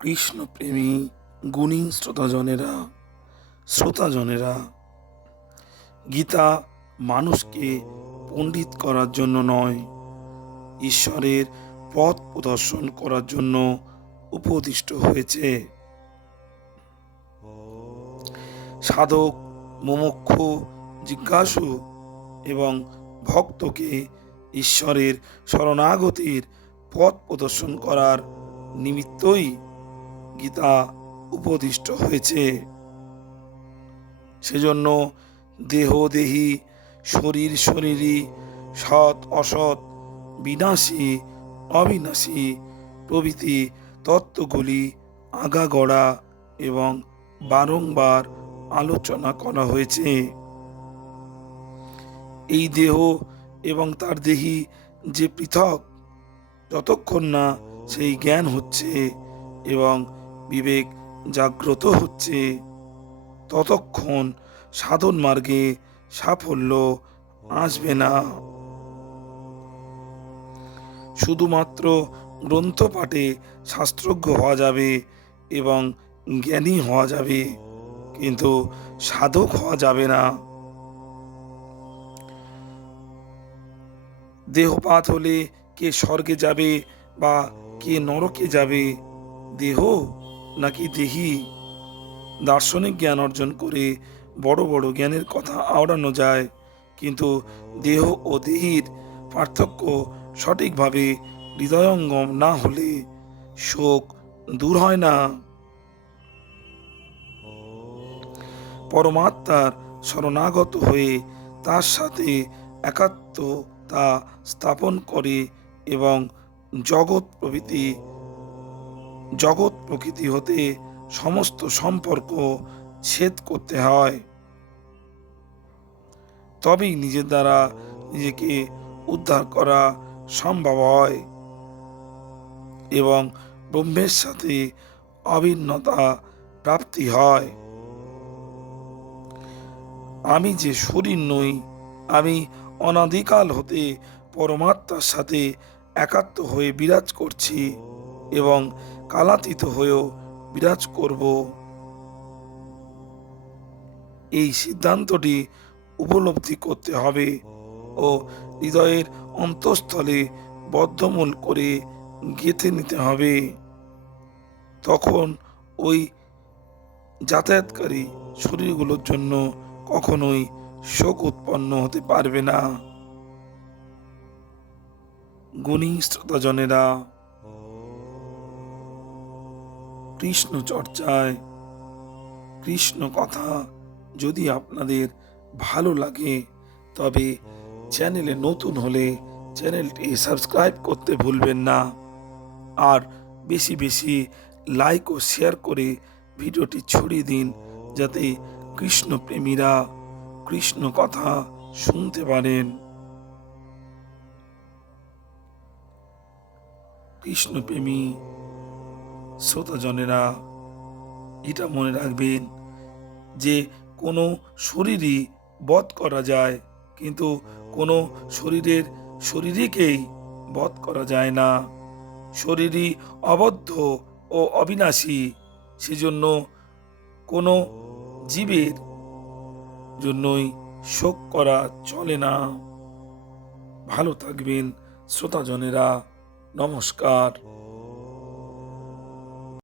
কৃষ্ণপ্রেমী গুণী শ্রোতাজনেরা, গীতা মানুষকে পণ্ডিত করার জন্য নয়, ঈশ্বরের পথ প্রদর্শন করার জন্য উপদিষ্ট হয়েছে। সাধক, মুমুক্ষু, জিজ্ঞাসু এবং ভক্তকে ঈশ্বরের শরণাগতির পথ প্রদর্শন করার নিমিত্তই গীতা উপদিষ্ট হয়েছে। সেজন্য দেহদেহী, শরীর শরীরী, সৎ অসৎ, বিনাশী অবিনাশী প্রভৃতি তত্ত্বগুলি আগাগোড়া এবং বারংবার আলোচনা করা হয়েছে। এই দেহ এবং তার দেহী যে পৃথক, যতক্ষণ না সেই জ্ঞান হচ্ছে এবং বিবেক জাগ্রত হচ্ছে, ততক্ষণ সাধন মার্গে সাফল্য আসবে না। শুধুমাত্র গ্রন্থ পাঠে শাস্ত্রজ্ঞ হওয়া যাবে এবং জ্ঞানী হওয়া যাবে, কিন্তু সাধক হওয়া যাবে না। দেহপাত হলে কে স্বর্গে যাবে বা কে নরকে যাবে, দেহ নাকি দেহী? দার্শনিক জ্ঞান অর্জন করে বড় বড় জ্ঞানের কথা আওড়ানো যায়, কিন্তু দেহ ও দেহীর পার্থক্য সঠিকভাবে হৃদয়ঙ্গম না হলে শোক দূর হয় না। পরমাত্মার শরণাগত হয়ে তার সাথে একাত্মতা স্থাপন করে এবং জগৎ প্রকৃতি হতে সমস্ত সম্পর্ক ছেদ করতে হয়। তবেই নিজের দ্বারা নিজেকে উদ্ধার করা সম্ভব হয় এবং ব্রহ্মের সাথে অভিন্নতা প্রাপ্তি হয়। আমি যে শরীর নই, আমি অনাদিকাল হতে পরমাত্মার সাথে একাত্ম হয়ে বিরাজ করছি এবং কালাতীত হয়েও বিরাজ করব। এই সিদ্ধান্তটি উপলব্ধি করতে হবে ও হৃদয়ের অন্তঃস্থলে বদ্ধমূল করে গেঁথে নিতে হবে। তখন ওই যাতায়াতকারী শরীরগুলোর জন্য কখনোই শোক উৎপন্ন হতে পারবে না। গুণী শ্রোতাজনেরা, কৃষ্ণ চর্চায়, কৃষ্ণ কথা যদি আপনাদের ভালো লাগে, তবে চ্যানেলে নতুন হলে চ্যানেলটি সাবস্ক্রাইব করতে ভুলবেন না। আর বেশি বেশি লাইক ও শেয়ার করে ভিডিওটি ছড়িয়ে দিন, যাতে কৃষ্ণ প্রেমীরা কৃষ্ণ কথা শুনতে পারেন। কৃষ্ণপ্রেমী শ্রোতাজনেরা, এটা মনে রাখবেন যে কোনো শরীরই বধ করা যায়, কিন্তু কোনো শরীরকেই বধ করা যায় না। শরীরই অবদ্ধ ও অবিনাশী, সেজন্য কোনো জীবের জন্যই শোক করা চলে না। ভালো থাকবেন শ্রোতাজনেরা। নমস্কার।